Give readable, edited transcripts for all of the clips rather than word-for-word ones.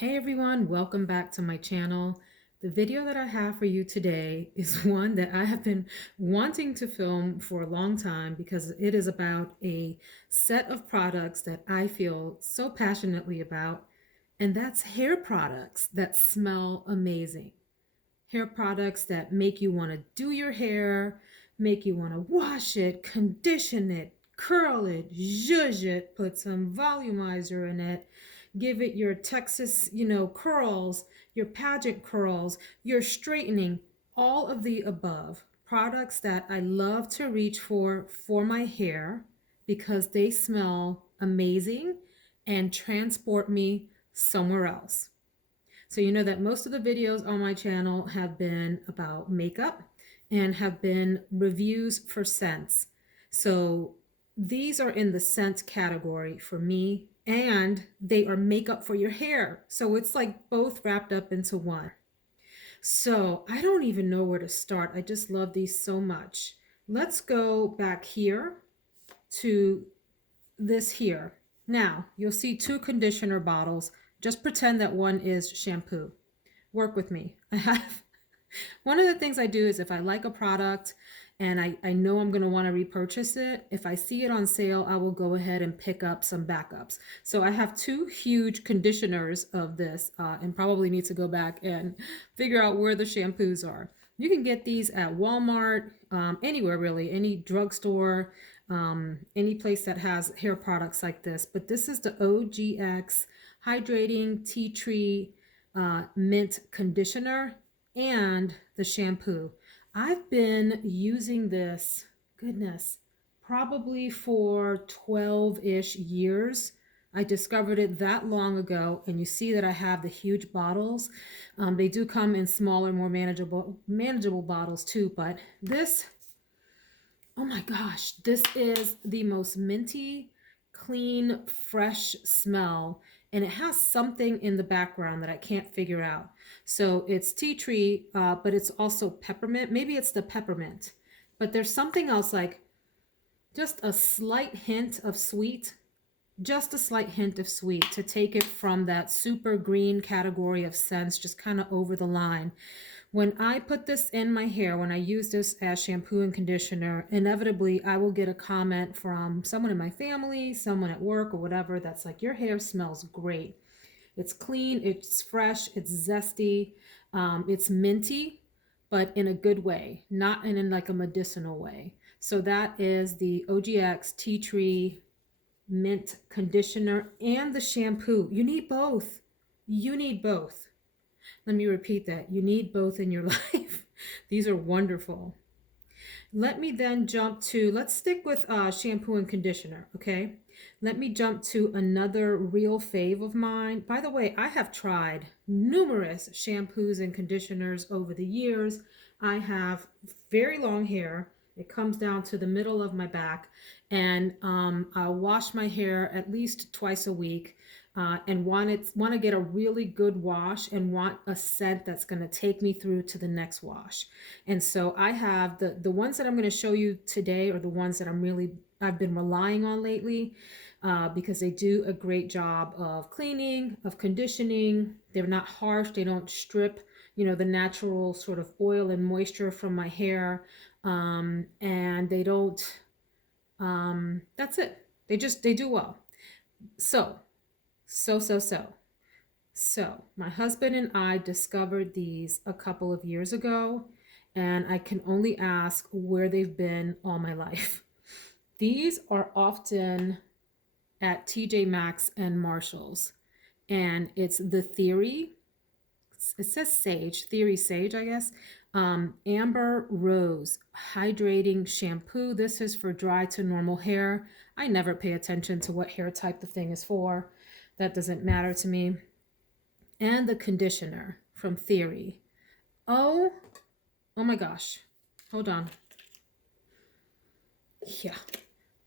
Hey everyone, welcome back to my channel. The video that I have for you today is one that I have been wanting to film for a long time because it is about a set of products that I feel so passionately about, and that's hair products that smell amazing. Hair products that make you want to do your hair, make you want to wash it, condition it, curl it, zhuzh it, put some volumizer in it, give it your Texas, curls, your pageant curls, your straightening, all of the above. Products that I love to reach for my hair because they smell amazing and transport me somewhere else. So you know that most of the videos on my channel have been about makeup and have been reviews for scents. So these are in the scent category for me, and they are makeup for your hair. So it's like both wrapped up into one. So I don't even know where to start. I just love these so much. Let's go back here to this here. Now, you'll see two conditioner bottles. Just pretend that one is shampoo. Work with me. I have one of the things I do is if I like a product and I know I'm going to want to repurchase it, if I see it on sale, I will go ahead and pick up some backups. So I have two huge conditioners of this and probably need to go back and figure out where the shampoos are. You can get these at Walmart, anywhere really, any drugstore, any place that has hair products like this. But this is the OGX Hydrating Tea Tree Mint Conditioner and the shampoo. I've been using this, goodness, probably for 12-ish years. I discovered it that long ago, and you see that I have the huge bottles. They do come in smaller, more manageable bottles too, but this, oh my gosh, this is the most minty, clean, fresh smell. And it has something in the background that I can't figure out. So it's tea tree, but it's also peppermint. Maybe it's the peppermint. But there's something else, like just a slight hint of sweet, just a slight hint of sweet to take it from that super green category of scents, just kind of over the line. When I put this in my hair, when I use this as shampoo and conditioner, inevitably I will get a comment from someone in my family, someone at work or whatever, that's like, your hair smells great. It's clean, it's fresh, it's zesty, it's minty, but in a good way, not in like a medicinal way. So that is the OGX Tea Tree Mint Conditioner and the shampoo. You need both. You need both. Let me repeat that. You need both in your life. These are wonderful. Let me then jump to, let's stick with shampoo and conditioner, okay? Let me jump to another real fave of mine. By the way, I have tried numerous shampoos and conditioners over the years. I have very long hair. It comes down to the middle of my back, and I'll wash my hair at least twice a week. And want to get a really good wash and want a scent that's going to take me through to the next wash. And so I have the ones that I'm going to show you today are the ones that I've been relying on lately, because they do a great job of cleaning, of conditioning. They're not harsh. They don't strip, the natural sort of oil and moisture from my hair. And they don't, that's it. They do well. So my husband and I discovered these a couple of years ago, and I can only ask where they've been all my life. These are often at TJ Maxx and Marshall's, and it's the Theorie. It says Sage, Theorie Sage, I guess. Amber Rose Hydrating Shampoo. This is for dry to normal hair. I never pay attention to what hair type the thing is for. That doesn't matter to me. And the conditioner from Theorie. Oh my gosh. Hold on. Yeah.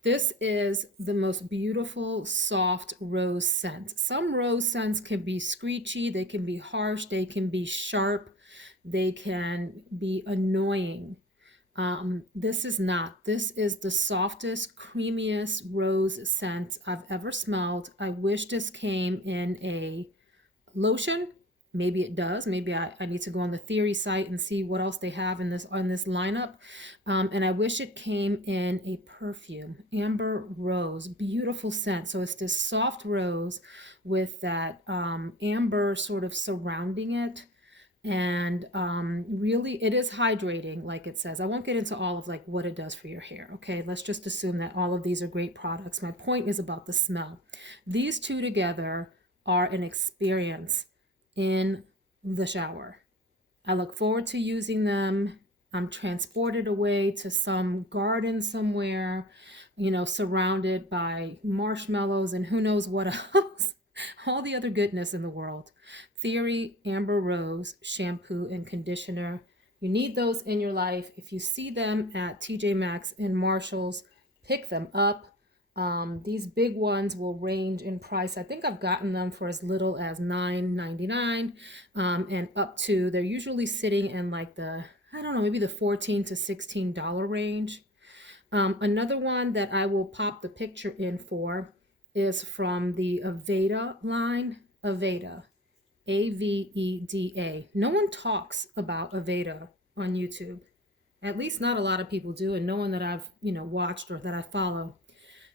This is the most beautiful, soft rose scent. Some rose scents can be screechy, they can be harsh, they can be sharp, they can be annoying. This is not. This is the softest, creamiest rose scent I've ever smelled. I wish this came in a lotion. Maybe it does. Maybe I need to go on the Theorie site and see what else they have in this on this lineup. And I wish it came in a perfume, amber rose, beautiful scent. So it's this soft rose with that amber sort of surrounding it. And really it is hydrating, like it says. I won't get into all of like what it does for your hair. Okay, let's just assume that all of these are great products. My point is about the smell. These two together are an experience in the shower. I look forward to using them. I'm transported away to some garden somewhere, you know, surrounded by marshmallows and who knows what else. All the other goodness in the world. Theorie Amber Rose shampoo and conditioner. You need those in your life. If you see them at TJ Maxx and Marshalls, pick them up. These big ones will range in price. I think I've gotten them for as little as $9.99 and up to, they're usually sitting in like the, I don't know, maybe the $14 to $16 range. Another one that I will pop the picture in for is from the Aveda line. Aveda, Aveda. No one talks about Aveda on YouTube. At least not a lot of people do, and no one that I've, watched or that I follow.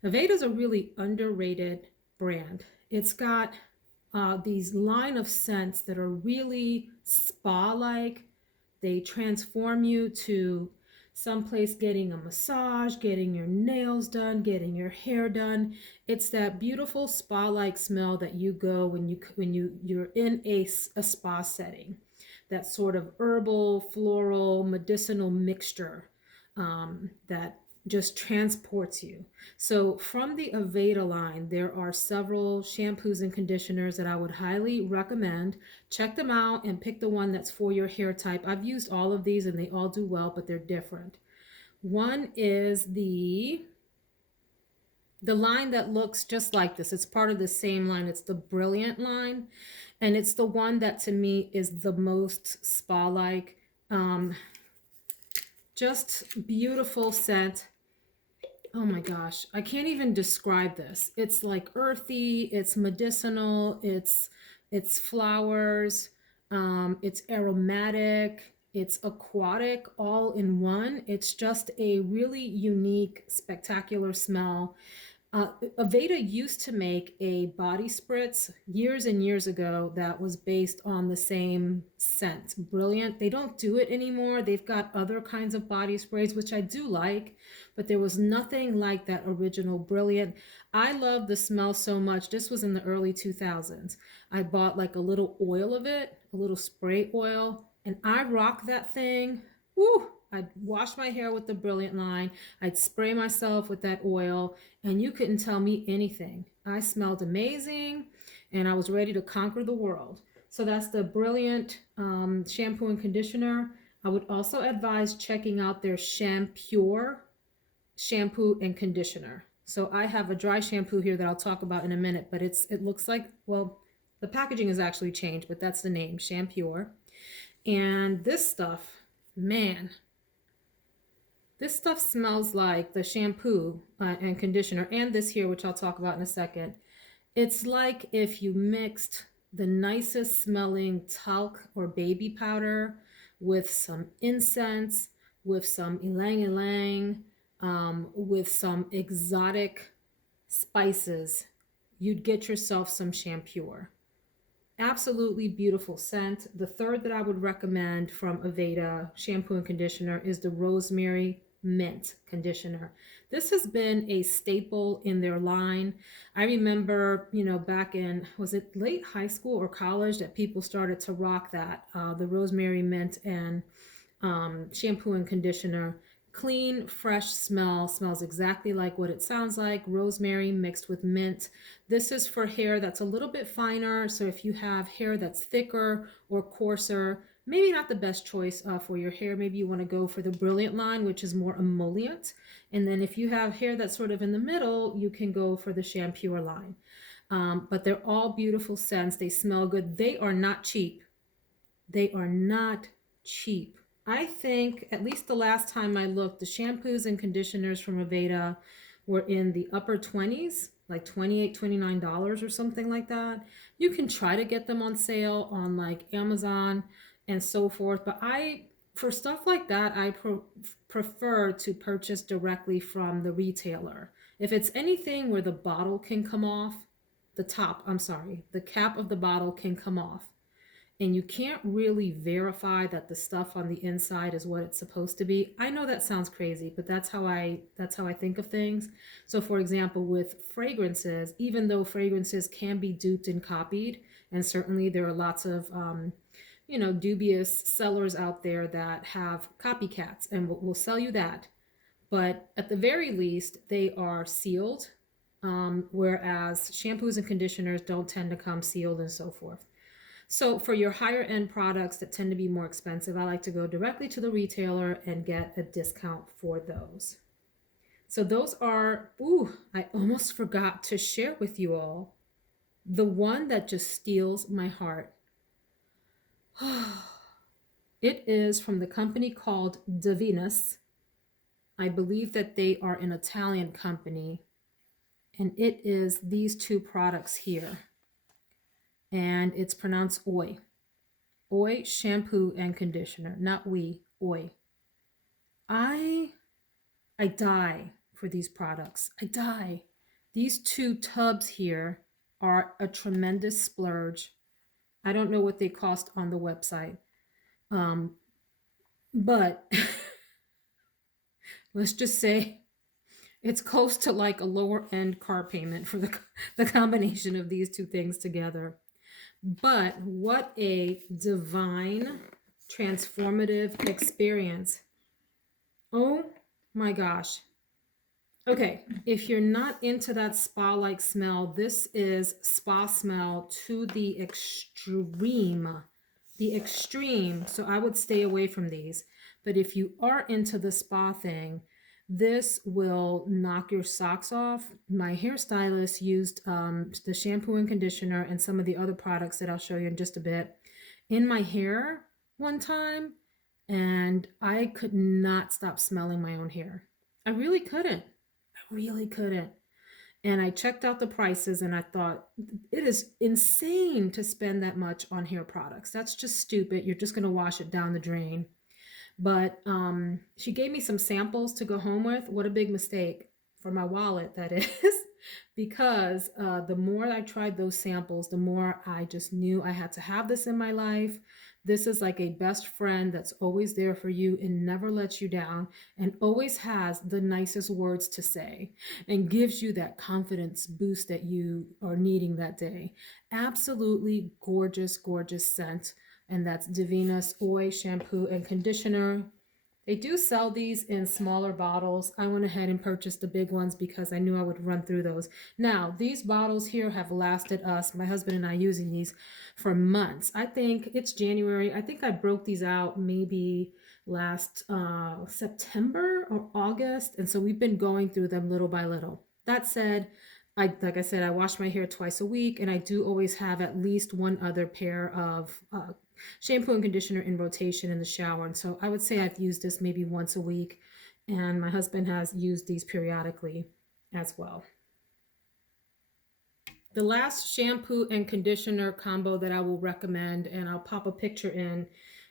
Aveda is a really underrated brand. It's got these line of scents that are really spa-like. They transform you to someplace getting a massage, getting your nails done, getting your hair done. It's that beautiful spa-like smell that you go you're in a spa setting. That sort of herbal, floral, medicinal mixture that just transports you. So from the Aveda line, there are several shampoos and conditioners that I would highly recommend. Check them out and pick the one that's for your hair type. I've used all of these and they all do well, but they're different. One is the line that looks just like this. It's part of the same line. It's the Brilliant line. And it's the one that to me is the most spa-like. Just beautiful scent. Oh my gosh, I can't even describe this. It's like earthy, it's medicinal, it's flowers, it's aromatic, it's aquatic, all in one. It's just a really unique, spectacular smell. Aveda used to make a body spritz years and years ago that was based on the same scent, Brilliant. They don't do it anymore. They've got other kinds of body sprays, which I do like, but there was nothing like that original Brilliant. I love the smell so much. This was in the early 2000s. I bought like a little oil of it, a little spray oil, and I rock that thing. Woo! I'd wash my hair with the Brilliant line. I'd spray myself with that oil, and you couldn't tell me anything. I smelled amazing, and I was ready to conquer the world. So that's the Brilliant shampoo and conditioner. I would also advise checking out their Shampure shampoo and conditioner. So I have a dry shampoo here that I'll talk about in a minute, but it looks like, well, the packaging has actually changed, but that's the name, Shampure. And this stuff, man, this stuff smells like the shampoo and conditioner, and this here, which I'll talk about in a second. It's like if you mixed the nicest smelling talc or baby powder with some incense, with some ylang ylang, with some exotic spices, you'd get yourself some Shampure. Absolutely beautiful scent. The third that I would recommend from Aveda shampoo and conditioner is the Rosemary Mint conditioner. This has been a staple in their line. I remember, back in, was it late high school or college, that people started to rock that, the Rosemary Mint and shampoo and conditioner. Clean, fresh smell, smells exactly like what it sounds like, rosemary mixed with mint. This is for hair that's a little bit finer, so if you have hair that's thicker or coarser, maybe not the best choice for your hair. Maybe you want to go for the Brilliant line, which is more emollient. And then if you have hair that's sort of in the middle, you can go for the Shampure line. But they're all beautiful scents. They smell good. They are not cheap. They are not cheap. I think, at least the last time I looked, the shampoos and conditioners from Aveda were in the upper 20s. like $28, $29 or something like that. You can try to get them on sale on like Amazon and so forth, but for stuff like that, I prefer to purchase directly from the retailer. If it's anything where the bottle can come off, the cap of the bottle can come off, and you can't really verify that the stuff on the inside is what it's supposed to be. I know that sounds crazy, but that's how I think of things. So for example, with fragrances, even though fragrances can be duped and copied, and certainly there are lots of dubious sellers out there that have copycats and will sell you that. But at the very least, they are sealed, whereas shampoos and conditioners don't tend to come sealed and so forth. So for your higher end products that tend to be more expensive, I like to go directly to the retailer and get a discount for those. So those are, I almost forgot to share with you all the one that just steals my heart. It is from the company called Davines. I believe that they are an Italian company, and it is these two products here. And it's pronounced Oi. Oi shampoo and conditioner, not we, Oi. I die for these products. I die. These two tubs here are a tremendous splurge. I don't know what they cost on the website. But let's just say it's close to like a lower end car payment for the combination of these two things together. But what a divine, transformative experience. Oh my gosh. Okay, if you're not into that spa-like smell, this is spa smell to the extreme. The extreme. So I would stay away from these. But if you are into the spa thing, this will knock your socks off. My hairstylist used the shampoo and conditioner and some of the other products that I'll show you in just a bit in my hair one time, and I could not stop smelling my own hair. I really couldn't. And I checked out the prices and I thought, it is insane to spend that much on hair products. That's just stupid. You're just going to wash it down the drain. But she gave me some samples to go home with. What a big mistake for my wallet, that is. Because the more I tried those samples, the more I just knew I had to have this in my life. This is like a best friend that's always there for you and never lets you down and always has the nicest words to say and gives you that confidence boost that you are needing that day. Absolutely gorgeous, gorgeous scent. And that's Davines Oi shampoo and conditioner. They do sell these in smaller bottles. I went ahead and purchased the big ones because I knew I would run through those. Now, these bottles here have lasted us, my husband and I, using these for months. I think it's January. I think I broke these out maybe last September or August. And so we've been going through them little by little. That said, like I said, I wash my hair twice a week, and I do always have at least one other pair of shampoo and conditioner in rotation in the shower. And so I would say I've used this maybe once a week, and my husband has used these periodically as well. The last shampoo and conditioner combo that I will recommend, and I'll pop a picture in,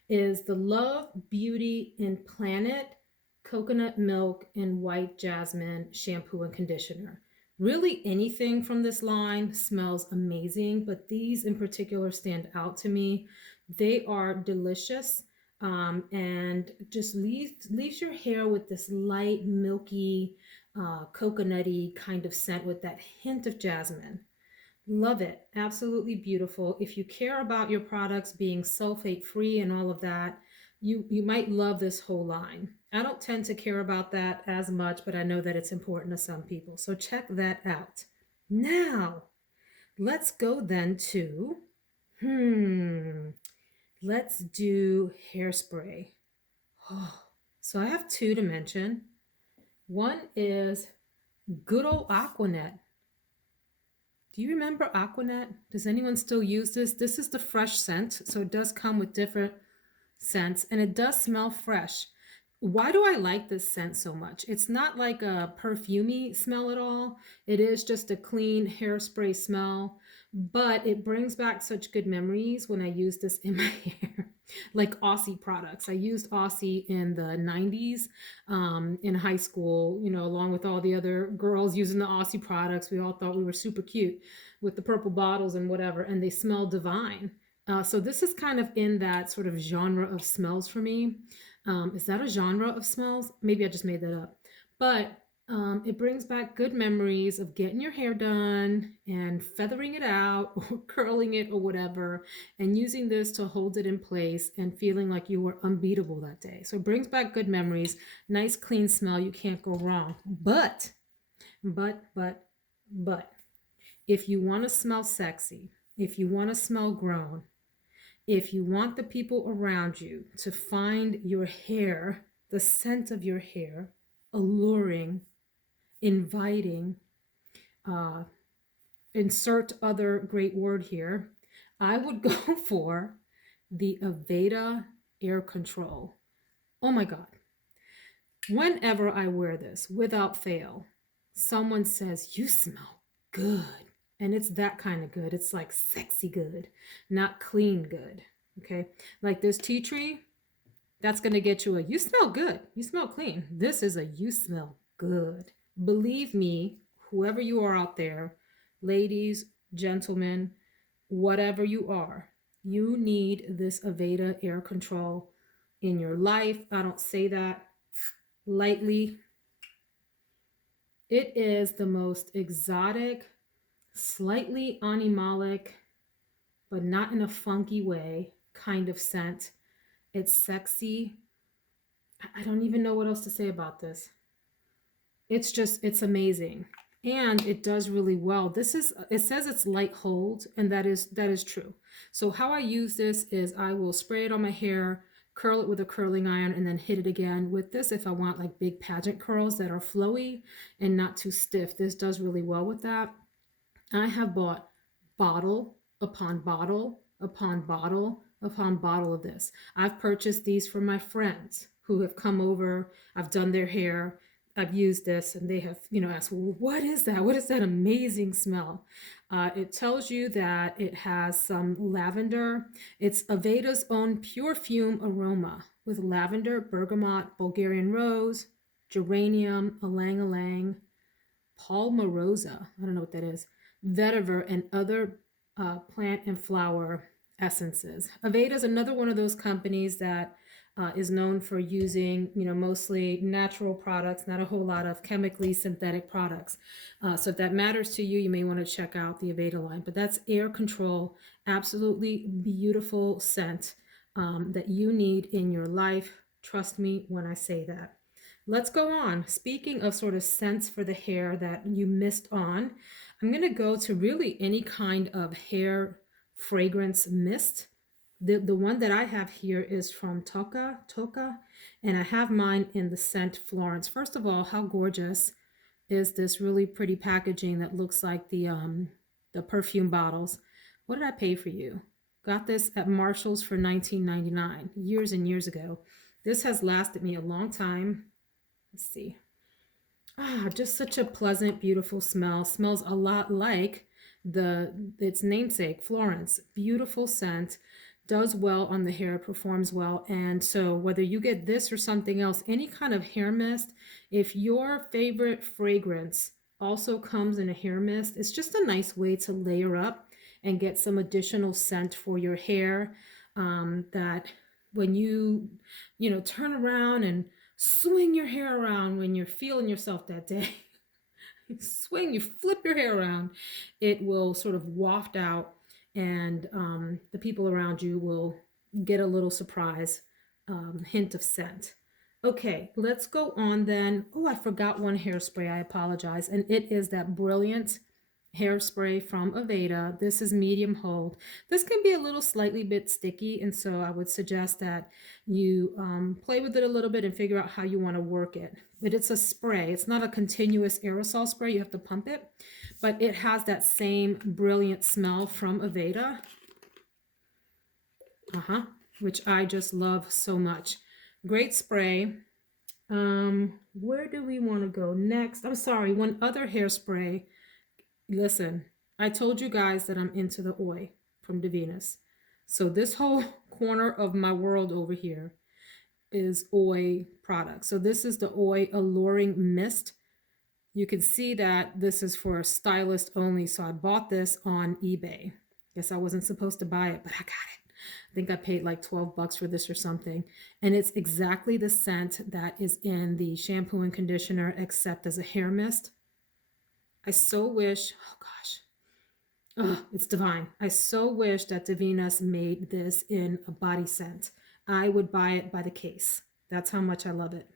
is the Love Beauty and Planet Coconut Milk and White Jasmine shampoo and conditioner. Really anything from this line smells amazing, but these in particular stand out to me. They are delicious and just leaves your hair with this light, milky, coconutty kind of scent with that hint of jasmine. Love it. Absolutely beautiful. If you care about your products being sulfate free and all of that, you might love this whole line. I don't tend to care about that as much, but I know that it's important to some people. So check that out. Now, let's go then to, let's do Hairspray. Oh, so I have two to mention. One is good old Aquanet. Do you remember Aquanet? Does anyone still use this? This is the fresh scent, so it does come with different scents, and it does smell fresh. Why do I like this scent so much? It's not like a perfumey smell at all. It is just a clean hairspray smell, but it brings back such good memories when I use this in my hair. Like Aussie products. I used Aussie in the 90s in high school, you know, along with all the other girls using the Aussie products. We all thought we were super cute with the purple bottles and whatever, and they smell divine. So this is kind of in that sort of genre of smells for me. Is that a genre of smells? Maybe I just made that up. But it brings back good memories of getting your hair done and feathering it out or curling it or whatever, and using this to hold it in place and feeling like you were unbeatable that day. So it brings back good memories, nice clean smell. You can't go wrong. But, but, but, if you want to smell sexy, if you want to smell grown, if you want the people around you to find your hair, the scent of your hair, alluring, inviting, uh, insert other great word here, I would go for the Aveda air control. Oh my God. Whenever I wear this, without fail, someone says, "You smell good." And it's that kind of good. It's like sexy good, not clean good. Okay. Like this tea tree, that's going to get you a "you smell good. You smell clean." This is a "you smell good." Believe me, whoever you are out there, ladies, gentlemen, whatever you are, you need this Aveda air control in your life. I don't say that lightly. It is the most exotic, slightly animalic, but not in a funky way kind of scent. It's sexy. I don't even know what else to say about this. It's amazing. And it does really well. It says it's light hold, and that is true. So how I use this is I will spray it on my hair, curl it with a curling iron, and then hit it again with this if I want like big pageant curls that are flowy and not too stiff. This does really well with that. I have bought bottle upon bottle upon bottle upon bottle of this. I've purchased these for my friends who have come over. I've done their hair. I've used this and they have, asked, "Well, what is that? What is that amazing smell?" It tells you that it has some lavender. It's Aveda's own pure fume aroma with lavender, bergamot, Bulgarian rose, geranium, ylang ylang, palmarosa. I don't know what that is. Vetiver, and other plant and flower essences. Aveda is another one of those companies that is known for using, mostly natural products, not a whole lot of chemically synthetic products. So if that matters to you, you may want to check out the Aveda line. But that's air control, absolutely beautiful scent that you need in your life. Trust me when I say that. Let's go on. Speaking of sort of scents for the hair that you missed on, I'm going to go to really any kind of hair fragrance mist. The one that I have here is from Toka, and I have mine in the scent Florence. First of all, how gorgeous is this really pretty packaging that looks like the perfume bottles. What did I pay for you? Got this at Marshall's for $19.99 years and years ago. This has lasted me a long time. Let's see. Just such a pleasant, beautiful smell. Smells a lot like its namesake, Florence. Beautiful scent. Does well on the hair, performs well. And so whether you get this or something else, any kind of hair mist, if your favorite fragrance also comes in a hair mist, it's just a nice way to layer up and get some additional scent for your hair, that when you turn around and swing your hair around when you're feeling yourself that day. You flip your hair around, it will sort of waft out, and the people around you will get a little surprise hint of scent. Okay, let's go on then. Oh, I forgot one hairspray. I apologize. And it is that brilliant hairspray from Aveda. This is medium hold. This can be a little slightly bit sticky, and so I would suggest that you play with it a little bit and figure out how you want to work it. But it's a spray. It's not a continuous aerosol spray. You have to pump it, but it has that same brilliant smell from Aveda, which I just love so much. Great spray. Where do we want to go next? I'm sorry, one other hairspray. Listen, I told you guys that I'm into the oil from Davines. So this whole corner of my world over here is oil products. So this is the oil alluring mist. You can see that this is for stylist only. So I bought this on eBay. Guess I wasn't supposed to buy it, but I got it. I think I paid like 12 bucks for this or something. And it's exactly the scent that is in the shampoo and conditioner, except as a hair mist. I so wish, oh gosh, oh, it's divine. I so wish that Davines made this in a body scent. I would buy it by the case. That's how much I love it.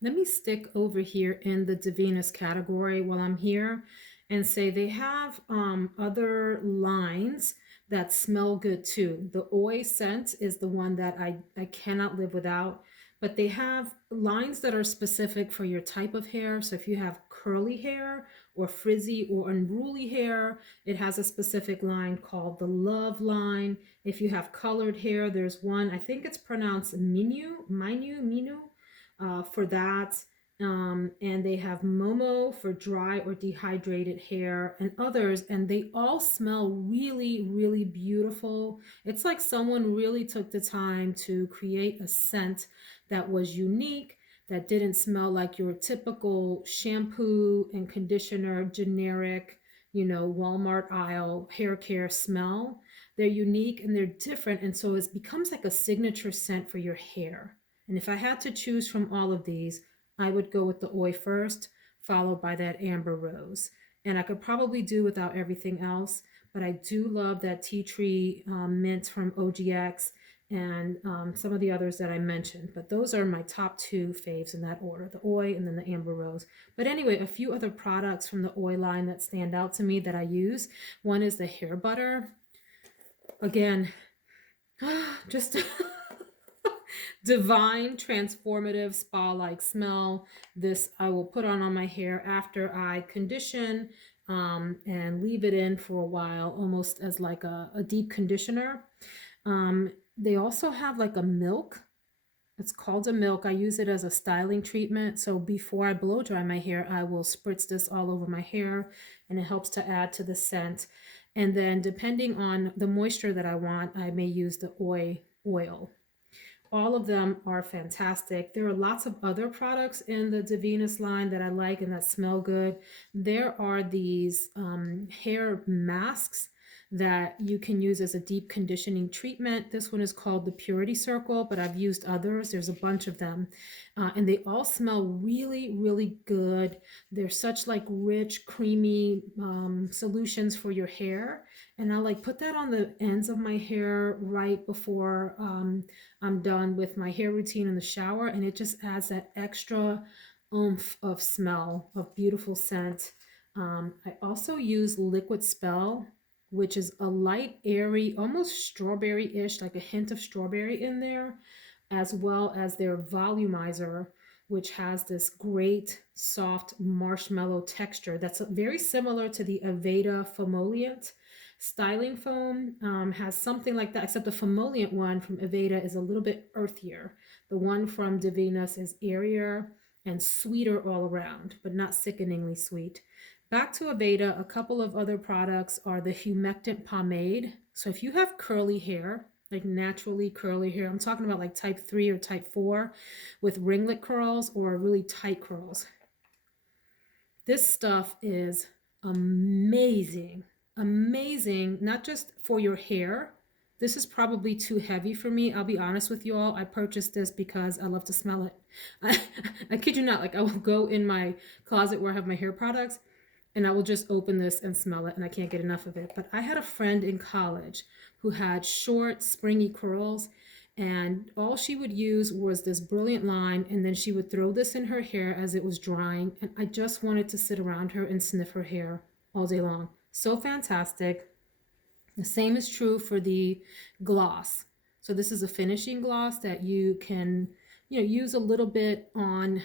Let me stick over here in the Davines category while I'm here and say they have other lines that smell good too. The Oi scent is the one that I cannot live without, but they have lines that are specific for your type of hair. So if you have curly hair or frizzy or unruly hair, it has a specific line called the Love line. If you have colored hair, there's one, I think it's pronounced Minu, for that. And they have Momo for dry or dehydrated hair and others, and they all smell really, really beautiful. It's like someone really took the time to create a scent that was unique, that didn't smell like your typical shampoo and conditioner, generic, Walmart aisle hair care smell. They're unique and they're different, and so it becomes like a signature scent for your hair. And if I had to choose from all of these, I would go with the Oi first, followed by that Amber Rose. And I could probably do without everything else, but I do love that tea tree mint from OGX and some of the others that I mentioned. But those are my top two faves in that order, the Oi and then the Amber Rose. But anyway, a few other products from the Oi line that stand out to me that I use. One is the hair butter. Again, just divine, transformative, spa-like smell. This I will put on my hair after I condition and leave it in for a while, almost as like a deep conditioner. They also have like a milk. It's called a milk. I use it as a styling treatment. So before I blow dry my hair, I will spritz this all over my hair, and it helps to add to the scent. And then depending on the moisture that I want, I may use the oil. All of them are fantastic. There are lots of other products in the Davines line that I like and that smell good. There are these hair masks that you can use as a deep conditioning treatment. This one is called the Purity Circle, but I've used others. There's a bunch of them. And they all smell really, really good. They're such like rich, creamy solutions for your hair. And I like put that on the ends of my hair right before I'm done with my hair routine in the shower. And it just adds that extra oomph of smell, of beautiful scent. I also use Liquid Spell, which is a light, airy, almost strawberry-ish, like a hint of strawberry in there, as well as their volumizer, which has this great soft marshmallow texture that's very similar to the Aveda Foamoliant styling foam. Has something like that, except the Foamoliant one from Aveda is a little bit earthier. The one from Davines is airier and sweeter all around, but not sickeningly sweet. Back to Aveda, a couple of other products are the Humectant Pomade. So if you have curly hair, like naturally curly hair, I'm talking about like type 3 or type 4 with ringlet curls or really tight curls. This stuff is amazing. Amazing, not just for your hair. This is probably too heavy for me. I'll be honest with you all. I purchased this because I love to smell it. I kid you not, like I will go in my closet where I have my hair products and I will just open this and smell it, and I can't get enough of it. But I had a friend in college who had short, springy curls, and all she would use was this brilliant line, and then she would throw this in her hair as it was drying, and I just wanted to sit around her and sniff her hair all day long. So fantastic. The same is true for the gloss. So this is a finishing gloss that you can, use a little bit on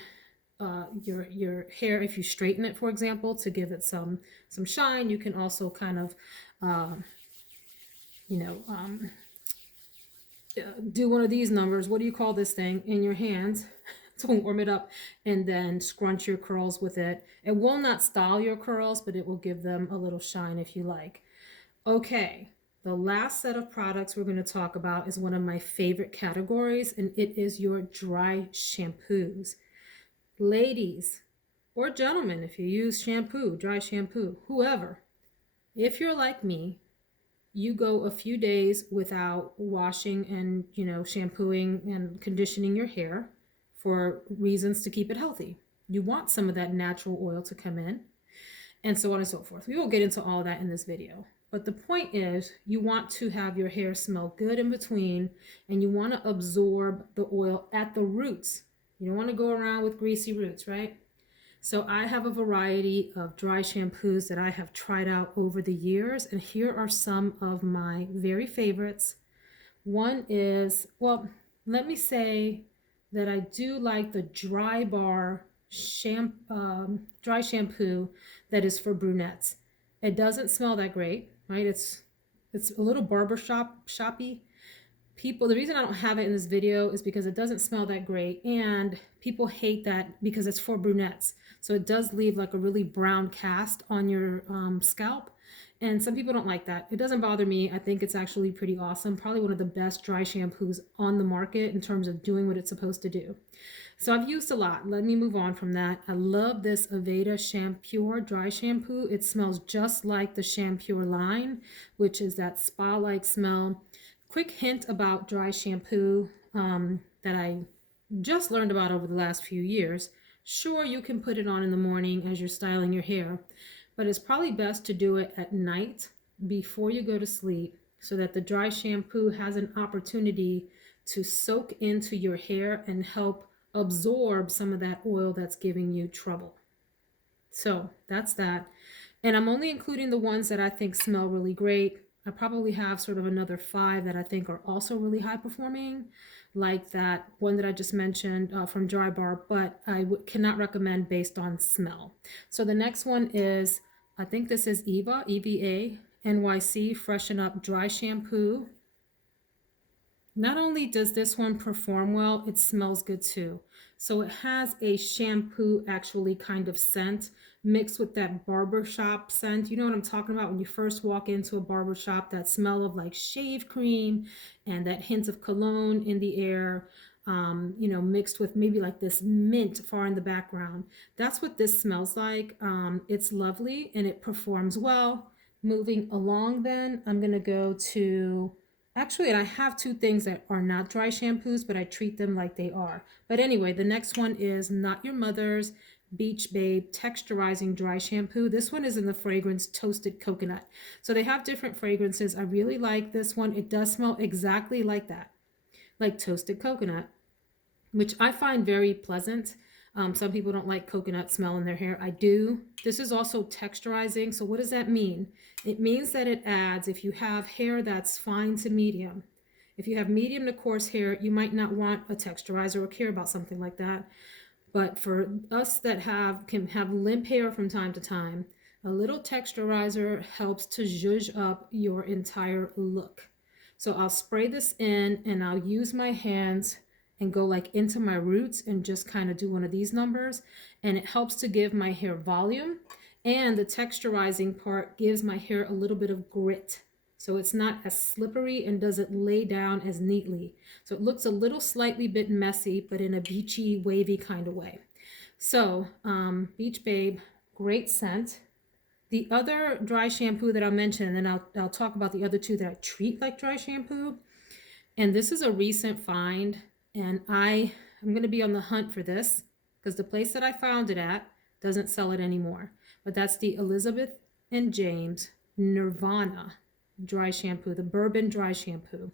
your hair if you straighten it, for example, to give it some shine. You can also kind of do one of these numbers. What do you call this thing? In your hands to warm it up, and then scrunch your curls with it. It will not style your curls, but it will give them a little shine if you like. Okay, the last set of products we're going to talk about is one of my favorite categories, and it is your dry shampoos. Ladies or gentlemen, if you use shampoo, dry shampoo, whoever, if you're like me, you go a few days without washing and, shampooing and conditioning your hair for reasons to keep it healthy. You want some of that natural oil to come in, and so on and so forth. We will get into all that in this video. But the point is, you want to have your hair smell good in between, and you want to absorb the oil at the roots. You don't want to go around with greasy roots, right? So I have a variety of dry shampoos that I have tried out over the years, and here are some of my very favorites. One is, well, let me say that I do like the Dry Bar dry shampoo that is for brunettes. It doesn't smell that great, right? It's a little barbershop shoppy. People, the reason I don't have it in this video is because it doesn't smell that great, and people hate that because it's for brunettes. So it does leave like a really brown cast on your scalp, and some people don't like that. It doesn't bother me. I think it's actually pretty awesome. Probably one of the best dry shampoos on the market in terms of doing what it's supposed to do. So I've used a lot. Let me move on from that. I love this Aveda Shampoo dry shampoo. It smells just like the Shampoo line, which is that spa-like smell. Quick hint about dry shampoo that I just learned about over the last few years. Sure, you can put it on in the morning as you're styling your hair, but it's probably best to do it at night before you go to sleep so that the dry shampoo has an opportunity to soak into your hair and help absorb some of that oil that's giving you trouble. So that's that. And I'm only including the ones that I think smell really great. I probably have sort of another 5 that I think are also really high performing, like that one that I just mentioned from Dry Bar, but I cannot recommend based on smell. So the next one is, I think this is EVA NYC Freshen Up Dry Shampoo. Not only does this one perform well, it smells good too. So it has a shampoo actually kind of scent mixed with that barbershop scent. You know what I'm talking about when you first walk into a barbershop, that smell of like shave cream and that hint of cologne in the air, mixed with maybe like this mint far in the background. That's what this smells like. It's lovely and it performs well. Moving along then, I'm going to go to actually, and I have 2 things that are not dry shampoos, but I treat them like they are. But anyway, the next one is Not Your Mother's Beach Babe Texturizing Dry Shampoo. This one is in the fragrance Toasted Coconut. So they have different fragrances. I really like this one. It does smell exactly like that, like toasted coconut, which I find very pleasant. Some people don't like coconut smell in their hair. I do. This is also texturizing. So what does that mean? It means that it adds, if you have hair that's fine to medium, if you have medium to coarse hair, you might not want a texturizer or care about something like that. But for us that can have limp hair from time to time, a little texturizer helps to zhuzh up your entire look. So I'll spray this in and I'll use my hands and go like into my roots and just kind of do one of these numbers, and it helps to give my hair volume, and the texturizing part gives my hair a little bit of grit, so it's not as slippery and doesn't lay down as neatly. So it looks a little slightly bit messy, but in a beachy, wavy kind of way. So Beach Babe, great scent. The other dry shampoo that I'll mention, and then I'll talk about the other 2 that I treat like dry shampoo, and this is a recent find. And I'm going to be on the hunt for this because the place that I found it at doesn't sell it anymore. But that's the Elizabeth and James Nirvana dry shampoo, the bourbon dry shampoo.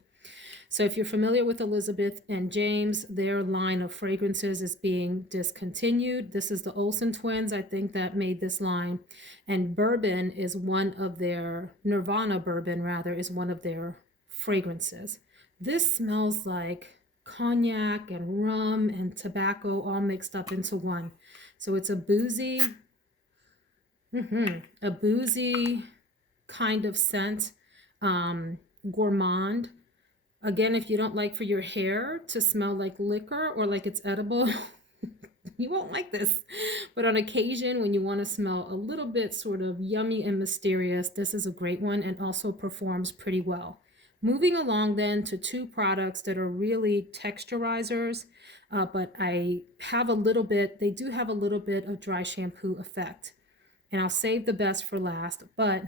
So if you're familiar with Elizabeth and James, their line of fragrances is being discontinued. This is the Olsen twins, I think, that made this line. And bourbon is one of their, Nirvana bourbon rather, is one of their fragrances. This smells like cognac and rum and tobacco all mixed up into one. So it's a boozy kind of scent, gourmand. Again, if you don't like for your hair to smell like liquor or like it's edible, you won't like this. But on occasion, when you want to smell a little bit sort of yummy and mysterious, this is a great one and also performs pretty well. Moving along then to two products that are really texturizers, but I have a little bit, they do have a little bit of dry shampoo effect. And I'll save the best for last, but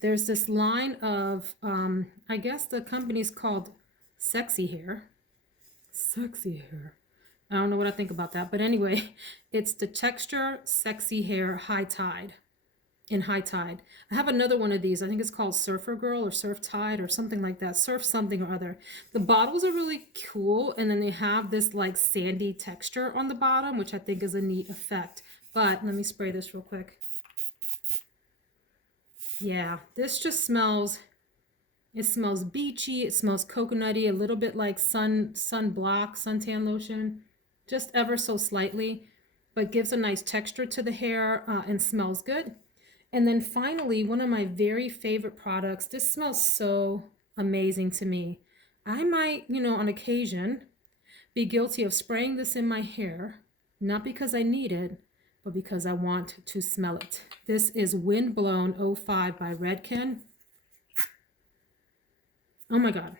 there's this line of, I guess the company's called Sexy Hair. Sexy Hair. I don't know what I think about that, but anyway, it's the Texture Sexy Hair High Tide in High Tide. I have another one of these. I think it's called Surfer Girl or Surf Tide or something like that. Surf something or other. The bottles are really cool, and then they have this like sandy texture on the bottom, which I think is a neat effect. But let me spray this real quick. Yeah, this just smells, it smells beachy, it smells coconutty, a little bit like sunblock, suntan lotion, just ever so slightly, but gives a nice texture to the hair and smells good. And then finally, one of my very favorite products, this smells so amazing to me. I might, on occasion, be guilty of spraying this in my hair, not because I need it, but because I want to smell it. This is Windblown 05 by Redken. Oh my God.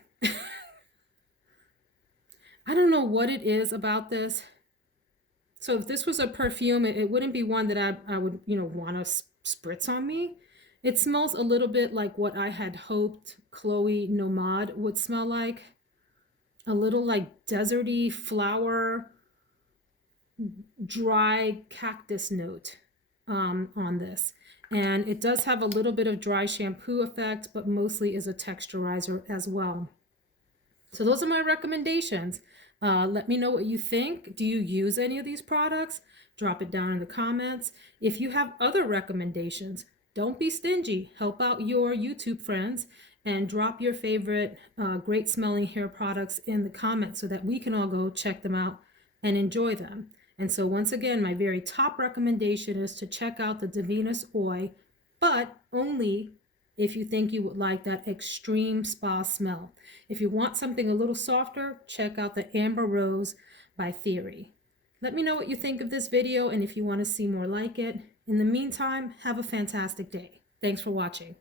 I don't know what it is about this. So if this was a perfume, it wouldn't be one that I would, want to spritz on me. It smells a little bit like what I had hoped Chloe Nomad would smell like. A little like deserty flower, dry cactus note on this. And it does have a little bit of dry shampoo effect, but mostly is a texturizer as well. So those are my recommendations. Let me know what you think. Do you use any of these products? Drop it down in the comments. If you have other recommendations, don't be stingy. Help out your YouTube friends and drop your favorite great smelling hair products in the comments so that we can all go check them out and enjoy them. And so once again, my very top recommendation is to check out the Davines Oil, but only if you think you would like that extreme spa smell. If you want something a little softer, check out the Amber Rose by Theorie. Let me know what you think of this video and if you want to see more like it. In the meantime, have a fantastic day. Thanks for watching.